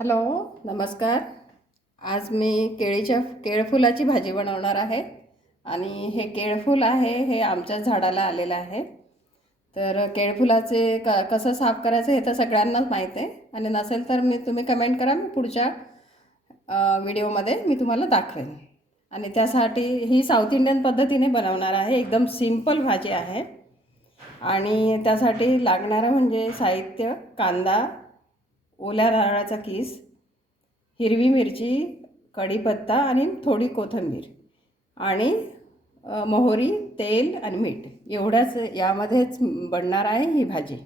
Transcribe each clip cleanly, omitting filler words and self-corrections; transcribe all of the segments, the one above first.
Hello, नमस्कार. आज मी केळफुलाची भाजी बनवणार आहे. आणि हे केळफूल आहे हे आमच्या झाडाला आलेलं आहे. तर केळफुलाचे कसं साफ करायचं हे तर सगळ्यांनाच माहीत आहे. आणि नसेल तर तुम्ही कमेंट करा, मी पुढच्या व्हिडिओमध्ये मी तुम्हाला दाखवेन. आणि त्यासाठी ही साऊथ इंडियन पद्धतीने बनवणार आहे. एकदम सिंपल भाजी आहे. आणि त्यासाठी लागणारं म्हणजे साहित्य: कांदा, ओल्या नारळाचा किस, हिरवी मिरची, कढीपत्ता आणि थोडी कोथिंबीर आणि मोहरी, तेल आणि मीठ एवढ्याच यामध्येच बनणार आहे ही भाजी.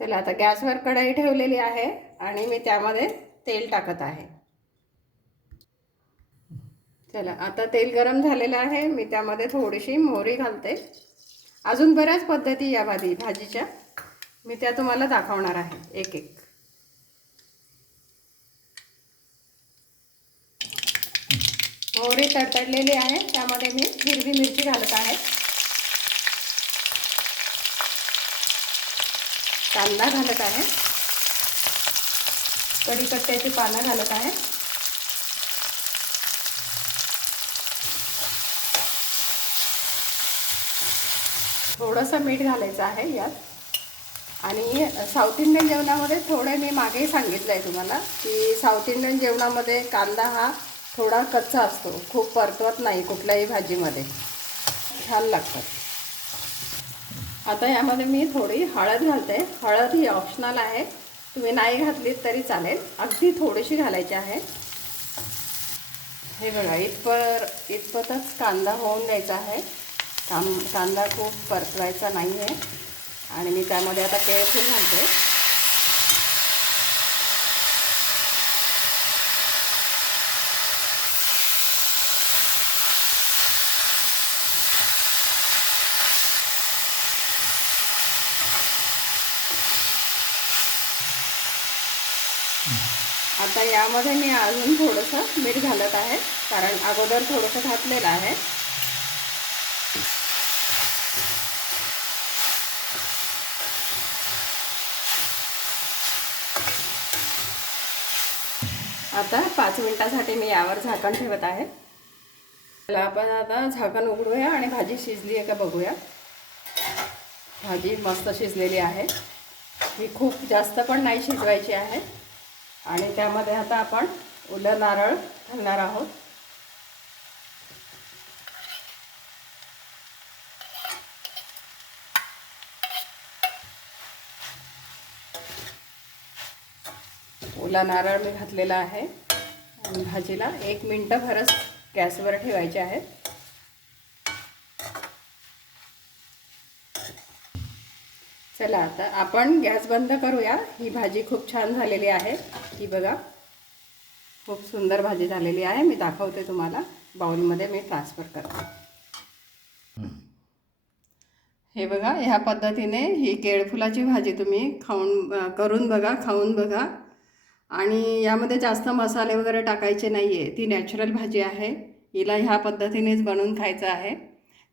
चला, आता गॅसवर कढई ठेवलेली आहे आणि मी त्यामध्ये तेल टाकत आहे. चला, आता तेल गरम झालेलं आहे. मी त्यामध्ये थोडीशी मोहरी घालते. अजून बऱ्याच पद्धती या भाजीच्या मी त्या तुम्हाला दाखवणार आहे एक एक. मोहरी तडतडलेली आहे, त्यामध्ये मी हिरवी मिरची घालत आहे, कांदा घालत आहे, कढीपत्त्याची पानं घालत आहे, थोडंसं मीठ घालायचं आहे यात. आणि साऊथ इंडियन जेवणामध्ये थोडं मी मागेही सांगितलं आहे तुम्हाला की साऊथ इंडियन जेवणामध्ये कांदा हा थोडा कच्चा असतो, खूप परतवत नाही कुठल्याही भाजीमध्ये, छान लागतात. आता यामध्ये मी थोडी हळद घालते. हळद ही ऑप्शनल आहे, तुम्ही नाही घातलीत तरी चालेल, अगदी थोडीशी घालायची आहे. हे बघा, इतपतच कांदा होऊन द्यायचा आहे. कांदा खूप परतवायचा नाही आहे. आणि मी त्यामध्ये आता केळफूल घालते. आता यामध्ये मी अजून थोडंसं मीठ घालत आहे, कारण अगोदर थोडंसं घातलेलं आहे. आता 5 मिनिटासाठी मी यावर झाकण ठेवत आहे. चला, आपण आता झाकण उघडूया आणि भाजी शिजली आहे का बघूया. भाजी मस्त शिजलेली आहे. ही खूप जास्त पण नाही शिजवायची आहे. आणि त्यामध्ये आता आपण ओलं नारळ घालणार आहोत. ओला नारळ मी घातलेला आहे. आणि भाजीला 1 मिनिटभरच गॅसवर ठेवायचे आहे. चला, आता आपण गॅस बंद करूया. ही भाजी खूप छान झालेली आहे. ही बघा, खूप सुंदर भाजी झालेली आहे. मी दाखवते तुम्हाला. बाउलमध्ये मी ट्रान्सफर करते. हे बघा, ह्या पद्धतीने ही केळफुलाची भाजी तुम्ही करून बघा, खाऊन बघा. आणि यामध्ये जास्त मसाले वगैरे टाकायचे नाही आहे. ती नॅचरल भाजी आहे. हिला ह्या पद्धतीनेच बनवून खायचं आहे.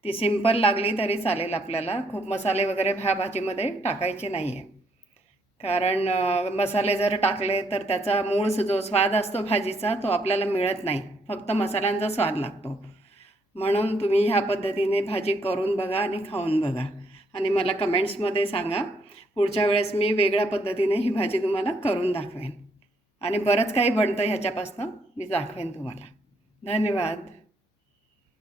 ती सिंपल लागली तरी चालेल आपल्याला. खूप मसाले वगैरे ह्या भाजीमध्ये टाकायचे नाही आहे. कारण मसाले जर टाकले तर त्याचा मूळ जो स्वाद असतो भाजीचा तो आपल्याला मिळत नाही, फक्त मसाल्यांचा स्वाद लागतो. म्हणून तुम्ही ह्या पद्धतीने भाजी करून बघा आणि खाऊन बघा. आणि मला कमेंट्समध्ये सांगा. पुढच्या वेळेस मी वेगळ्या पद्धतीने ही भाजी तुम्हाला करून दाखवेन. आणि बरंच काही बनतं ह्याच्यापासून मी दाखवेन तुम्हाला. धन्यवाद.